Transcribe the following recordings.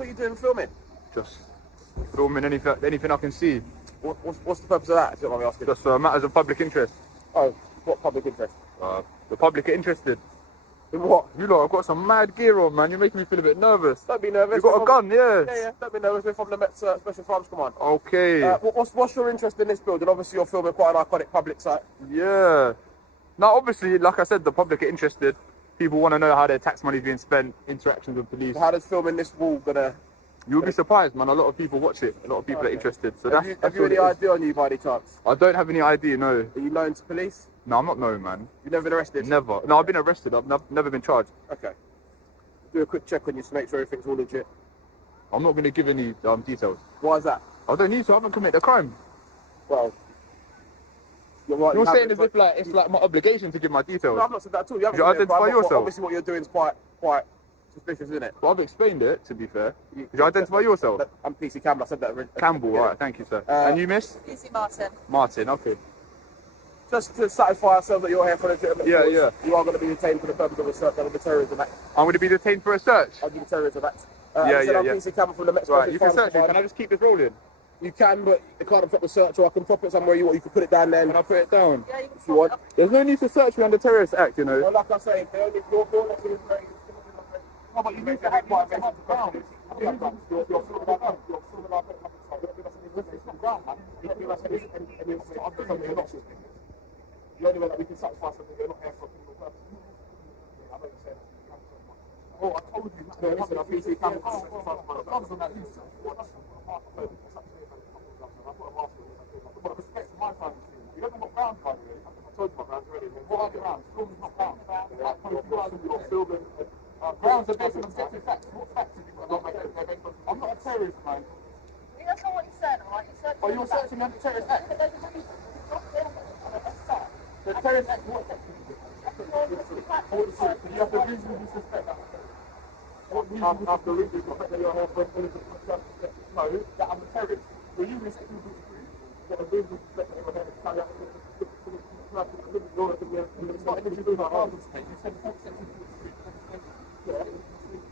What are you doing filming? Just filming anything I can see. What's the purpose of that, if you don't mind me asking? Just matters of public interest. Oh, what public interest? The public are interested. In what? You lot, I've got some mad gear on, man. You're making me feel a bit nervous. Don't be nervous. You got a gun, yeah? Yeah. Don't be nervous. We're from the Met Special Crimes Command. Okay. What's your interest in this building? Obviously, you're filming quite an iconic public site. Yeah. Now, obviously, like I said, the public are interested. People want to know how their tax money is being spent, interactions with police. How does filming this wall gonna... You'll be surprised, man. A lot of people watch it. A lot of people are interested. So have you any ID on you by any chance? I don't have any ID, no. Are you known to police? No, I'm not known, man. You've never been arrested? Never. No, I've been arrested. I've never been charged. Okay. Do a quick check on you to make sure everything's all legit. I'm not going to give any details. Why is that? I don't need to. I haven't committed a crime. Well, you're right. You're saying as if like it's like my obligation to give my details. No, I've not said that at all. You haven't you identify yourself. Obviously, what you're doing is quite suspicious, isn't it? Well, I've explained it, to be fair. Did you identify yourself? I'm PC Campbell. I said that. Campbell, right. Thank you, sir. And you, miss? PC Martin. Martin, okay. Just to satisfy ourselves that you're here for legitimate Yeah. You are going to be detained for the purpose of a search under the Terrorism Act. I'm going to be detained for a search? Under the Terrorism Act. I'm PC Campbell from the Met Special Right, you can search me. Can I just keep this rolling? You can, but you can't prop the search, or I can prop it somewhere you want. You can put it down there. Can I put it down? Yeah, if you want. There's no need to search me under Terrorist Act, you know. Well, like I say, they only you're not doing very. No, but you need to have quite a basic ground. You're filming our You're filming our it's not ground, man. The only way that we can satisfy something, you're not here for a criminal purpose. I know you're saying that. Oh, I told you. No, listen, I'm PC Campbell. But respect my time. You haven't got ground, by the way. I told you about grounds already. What are the grounds? Filming is not grounds. You're filming. Grounds are based on objective facts. What facts have you got? I'm not a terrorist, man. That's not what you said, alright? Oh, you're searching under Terrorist Act? The Terrorist Act, what section is it? You have to reasonably suspect that. What reasonably suspect that you're here for political purposes? No, that I'm a terrorist. Well, you in section 43, that a reasonable suspect that you're here to carry out it's not anything to do with our arms, mate. You said section 43. Yeah,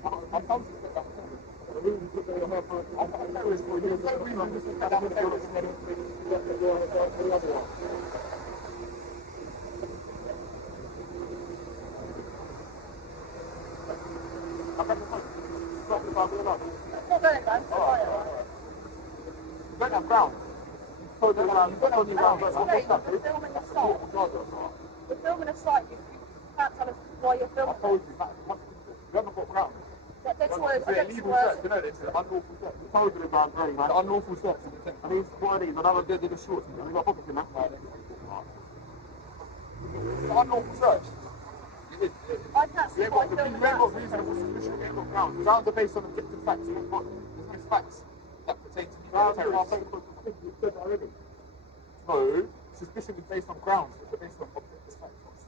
I can't suspect that I'm a terrorist. I'm not a terrorist, but there's no reason to suspect that I'm a terrorist. You don't have grounds. You don't have any grounds. We're filming a site. You can't tell us why you're filming. I told you, you haven't got grounds. That's why it's an illegal search, you know this, it's an unlawful search. You told me about growing, man. Unlawful search. And these bodies, another did the shorts. You got pockets in that? It's an unlawful search. I can't see why you're filming. You ain't got reasonable suspicion, you ain't got grounds. Grounds are based on objective facts. There's no facts that pertain to terrorism. No, suspicion is based on grounds, which are based on objective facts.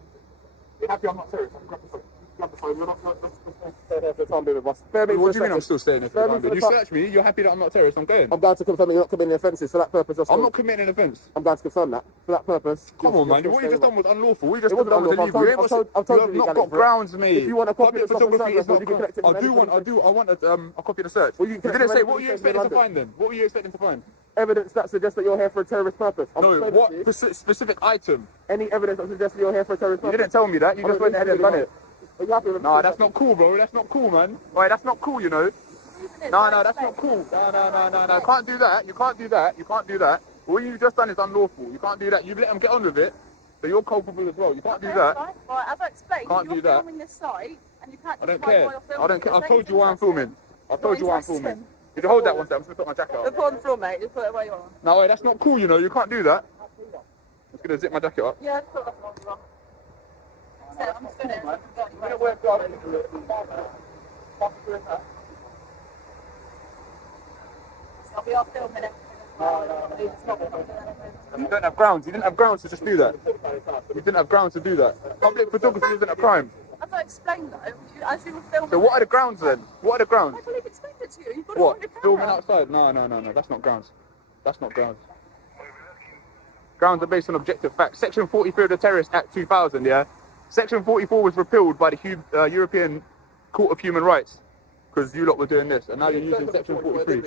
You're happy I'm not terrorist? I'm grab the phone. Grab the phone. You're not staying here for the time being with us. What do you mean I'm still staying here for the time being? You search me, you're happy that I'm not a terrorist, I'm going. I'm going to confirm that you're not committing offences for that purpose. I'm not committing an offence. I'm going to confirm that. For that purpose. Come on, man. What you just done was unlawful. What you just done was illegal. You've not got grounds, mate. If you want a copy of the photography, it's not collect it. I want a copy of the search. You didn't say, what were you expecting to find then? What were you expecting to find? Evidence that suggests that you're here for a terrorist purpose. No, what specific item? Any evidence that suggests that you're here for a terrorist purpose. You didn't tell me that. You just went ahead and done it. Are you happy with Nah, that's not cool, bro. That's not cool, man. Alright, that's not cool, you know. No, that's not cool. No. Can't do that. You can't do that. You can't do that. What you've just done is unlawful. You can't do that. You let them get on with it, so you're culpable as well. You can't do that. Right, as I explained, you're filming this site, and you can't. I don't care. I've told you why I'm filming. I've told you why I'm filming. Did you hold that one second? I'm just going to put my jacket up. Put on the floor, mate. Just put it where you are. No, that's not cool, you know. You can't do that. I'm just going to zip my jacket up. Yeah, put it on the floor. I'm just going to... I'll be off filming it. You don't have grounds. You didn't have grounds to just do that. You didn't have grounds to do that. Public photography isn't a crime. As I explained though, as you were filming... So what are the grounds then? What are the grounds? I believe explained it to you. You've got what? it on your Filming camera. outside? No. That's not grounds. That's not grounds. Grounds are based on objective facts. Section 43 of the Terrorist Act 2000, yeah? Section 44 was repealed by the European Court of Human Rights. because you lot were doing this, and now you're using section 43.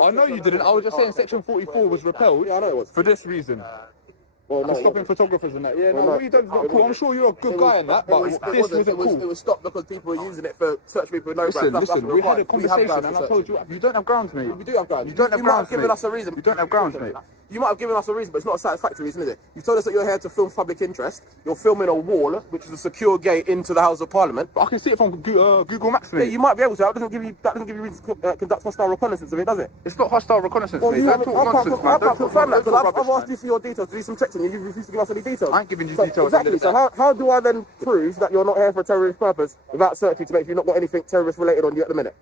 I know you didn't. I was just saying section 44 was repelled Yeah, I know it was. for this reason. Well, And stopping photographers and that. Yeah, Well, no, no. what you done is not cool. I'm sure you're a good guy in that, but this isn't cool. It was stopped because people were using it for search people with no grounds. Listen, we had a conversation and I told you, you don't have grounds, mate. We do have grounds. You don't have You might grounds, have given mate. us a reason. You don't have grounds, mate. You might have given us a reason, but it's not a satisfactory reason, is it? You've told us that you're here to film public interest. You're filming a wall, which is a secure gate into the House of Parliament. But I can see it from Google Maps, mate. Yeah, you might be able to. That doesn't give you reason to conduct hostile reconnaissance of it, does it? It's not hostile reconnaissance, mate. You Don't haven't- talk nonsense, man. I can't confirm that because I've rubbish, asked you for your details to do some checks and you refuse to give us any details. I ain't giving you So- details. Exactly. So how do I then prove that you're not here for a terrorist purpose without searching to make sure you've not got anything terrorist related on you at the minute?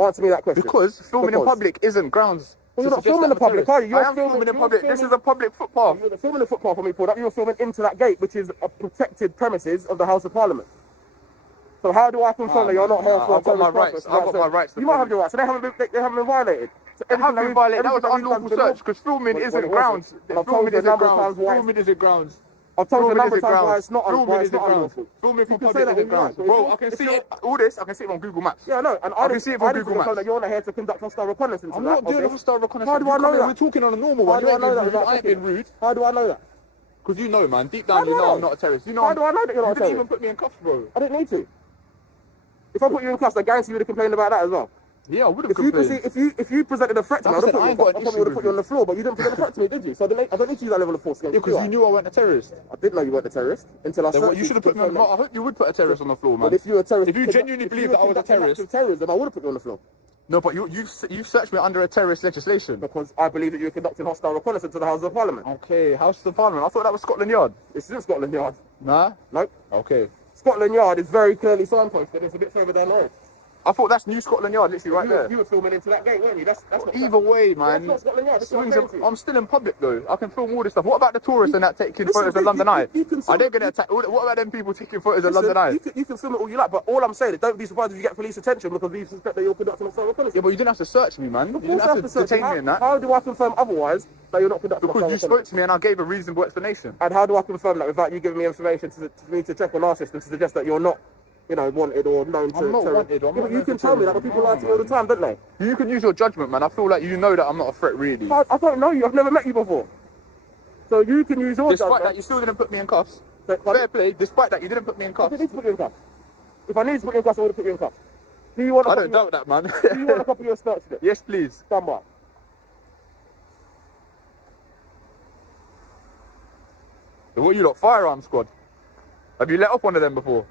Answer me that question. Because filming in public isn't grounds. Well, you're not filming in public, are you? I am filming in public. This is a public footpath. You're not filming the footpath for me, Paul. You're filming into that gate, which is a protected premises of the House of Parliament. So how do I confirm that you're not here for a I've got my terrorist rights. purpose? I've got my rights. You might have your rights. So they haven't been violated. So It have been violated. That was everything unlawful we've done search because filming Well, isn't it grounds. wasn't. And I've told Filming you a isn't number of grounds. times why. Filming isn't grounds. I've told you a Filming number of isn't times why grounds. it's not Filming why it's isn't not grounds. unlawful. Filming You from can say public that isn't all you grounds. like, Bro, but I can if see you're- it. All this, I can see it on Google Maps. Yeah, no, and I can see it from I didn't Google confirm Maps. that you're not here to conduct hostile reconnaissance. I'm not doing a hostile reconnaissance. How do I know that? We're talking on a normal How one. do You I ain't know being that rude. without I ain't being rude. How do I know that? Because you know, man. Deep How down, do you I know know? I'm not a terrorist. You know. How do I know that you're not a You didn't terrorist? even put me in cuffs, bro. I didn't need to. If I put you in cuffs, I guarantee you would have complained about that as well. Yeah, I would have If you complained. if you presented a threat to me, I Like I said, would I have ain't got an probably issue would have with put you on you. the floor, but you didn't present a threat to me, did you? So I don't need to use that level of force against Yeah, because do you I? knew I wasn't a terrorist. I didn't know you weren't a terrorist until I Then searched what, you should have put me on. confirm that. I hope you would put a terrorist on the floor, man. But if you were a terrorist, If you genuinely believe that I was a terrorist, terrorism, I would have put you on the floor no, but you searched me under a terrorist legislation. because I believe that you were conducting hostile reconnaissance to the House of Parliament. Okay, House of Parliament. I thought that was Scotland Yard. This isn't Scotland Yard. Nah. Nope. Okay. Scotland Yard is very clearly signposted. It's a bit further down the road. I thought that's New Scotland Yard, literally right there. You were filming into that gate, weren't you? That's not Either way, That's man. not Scotland Yard. That's what I'm Swings saying of, to you. I'm still in public though. I can film all this stuff. What about the tourists and that taking Listen, photos of you- London you- Eye? you can Are they film- going to attack? What about them people taking photos of Listen, London Eye? you can film it all you like, but all I'm saying is don't be surprised if you get police attention because we suspect that you're conducting hostile reconnaissance. Yeah, but you didn't have to search me, man. You Of didn't course I have to search detain you. me in that. How do I confirm otherwise that you're not conducting Because you hostile spoke to me and I gave a reasonable explanation. And how do I confirm that without you giving me information for me to check on our system to suggest that you're not, wanted or known to I'm not terror- wanted, I'm Yeah, not but you known can to tell me that, but people lie to me all the time, don't they? You can use your judgment, man. I feel like you know that I'm not a threat, really. I don't know you. I've never met you before. So you can use your Despite judgment. that, you still didn't put me in cuffs. But- Fair play. Despite that, you didn't put me in I cuffs. didn't need to put you in cuffs. If I needed to put you in cuffs, I would have put you in cuffs. Do you want I to don't doubt that, man. Do you want a copy of your search slip? Yes, please. Stand by. So what you lot, firearm squad? Have you let off one of them before?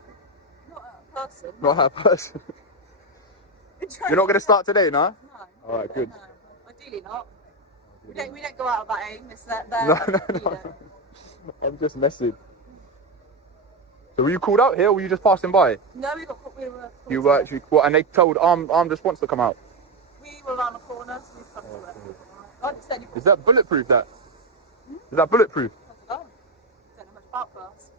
Not a person. Not her person. You're not going to start today, nah? No. All right, good. No. Ideally not. We don't go out of that aim. It's that No, no. I'm just messing. So were you called out here or were you just passing by? No, we got caught. We were. You were actually, what, and they told armed response to come out. We were around the corner, so we come to it. I understand you. Is that bulletproof, that? Is that bulletproof? Don't know much about class.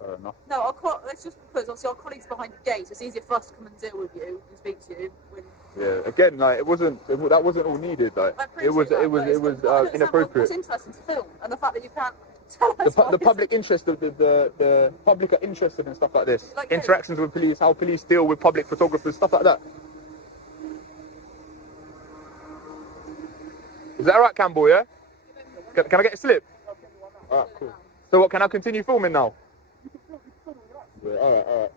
Fair enough. No, it's just because obviously our colleagues behind the gate, so it's easier for us to come and deal with you and speak to you. When Yeah, again, like, that wasn't all needed, like, I it was appreciate that, but it's inappropriate. What's interesting to film, and the fact that you can't tell us The public interest, the public are interested in stuff like this. Like Interactions with police, how police deal with public photographers, stuff like that. Is that alright, Campbell, yeah? Can I get a slip? Alright, cool. So what, can I continue filming now? Yeah, alright.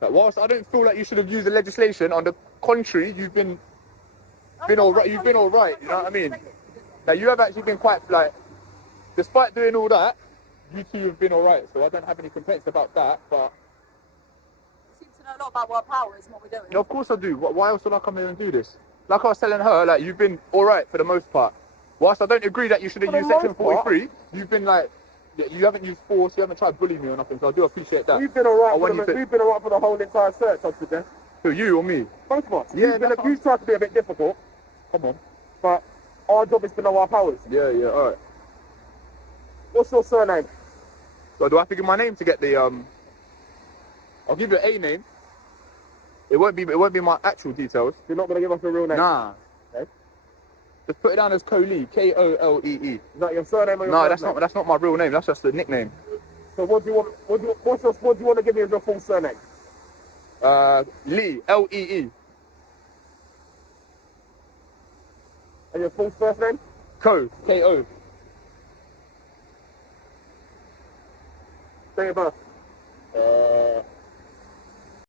Like, whilst I don't feel like you should have used the legislation, on the contrary, you've been alright, you know what I mean? Like, you have actually been quite, like, despite doing all that, you two have been alright, so I don't have any complaints about that, but... You seem to know a lot about our powers and what we're doing. Yeah, of course I do. Why else would I come here and do this? Like I was telling her, like, you've been alright for the most part. Whilst I don't agree that you should have For the used section most part? 43, you've been like, you haven't used force, you haven't tried bullying me or nothing, so I do appreciate that. We've been alright. when you said- We've been alright for the whole entire search, I suggest. Who, you or me? Both of us. Yeah, You've tried to be a bit difficult, Come on. but our job is to know our powers. Yeah, alright. What's your surname? So do I have to give my name to get the, I'll give you a name. It won't be my actual details. You're not going to give us a real name. Nah. Okay. Just put it down as Kolee, Kolee. Is that your surname or your No, first name? that's not my real name, that's just a nickname. So what do you want? What do you want to give me as your full surname? Lee, L-E-E. And your full first name? Ko, K-O. Date of birth?